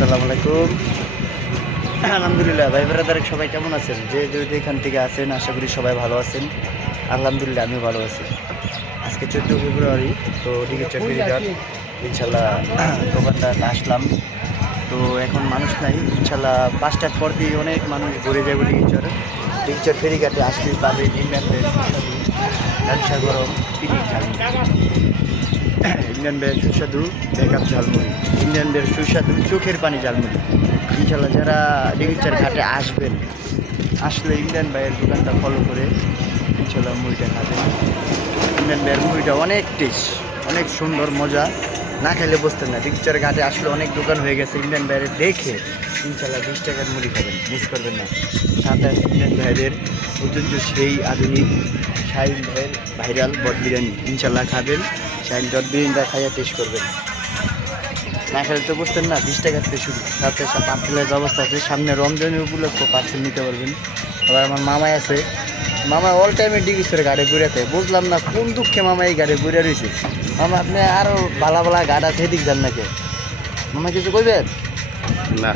আসসালামু আলাইকুম। আলহামদুলিল্লাহ ভাই ব্রাদার সবাই কেমন আছেন? যে যদি এখান থেকে আছেন আশা করি সবাই ভালো আছেন। আলহামদুলিল্লাহ আমিও ভালো আছি। আজকে 14 ফেব্রুয়ারি, তো ডিগিচর ফেরিঘাট ইনশাল্লাহ দোকানদার আসলাম। তো এখন মানুষ নাই, ইনশাল্লাহ 5টার পর দিয়ে অনেক মানুষ ঘুরে যাবে ডিগিচর ফেরিঘাটে আসলে পাবে ইংল্যান্ডের সুস্বাদু ব্যবসা গরম পিকনিক ঝালমুড়ি, ইংল্যান্ডের সুস্বাদু বেকআপ ঝালমুড়ি, ইংল্যান্ডের সুস্বাদু চোখের পানি ঝালমুড়ি। ইনশাল্লাহ যারা ডিগিচর ঘাটে আসবেন, আসলে ইংল্যান্ড ভাইয়ের দোকানটা ফলো করে ইনশাল্লাহ মুড়িটা খাবেন। ইংল্যান্ড ভাইয়ের মুড়িটা অনেক টেস্ট, অনেক সুন্দর, মজা। না খেলে বুঝতেন না। ডিগিচর ঘাটে আসলে অনেক দোকান হয়ে গেছে, ইংল্যান্ড ভাইয়ের দেখে ইনশাল্লাহ 20 টাকার মুড়ি খাবেন, মিস করবেন না। সাথে আছে ইংল্যান্ড ভাইদের ঐতিহ্য সেই আধুনিক শাহিন ভাইয়ের ভাইরাল বট বিরিয়ানি, ইনশাল্লাহ খাবেন। শাহিন বট বিরিয়ানিটা খাইয়া টেস্ট করবেন। না খেলে তো বুঝতেন না। 20 টাকার থেকে শুরু, সাথে পার্সেলের ব্যবস্থা আছে। সামনে রমজানের উপলক্ষে পার্সেল নিতে পারবেন। আবার আমার মামাই আছে, মামা অল টাইমে ডিগিচরে গাড়ি ঘুরেতে, বুঝলাম না কোন দুঃখে মামা এই গাড়ি ঘুরে রয়েছে। মামা আপনি আরও ভালো ভালো গাড়ি আছে, এদিক যান নাকি? মামা কিছু কইবেন? না।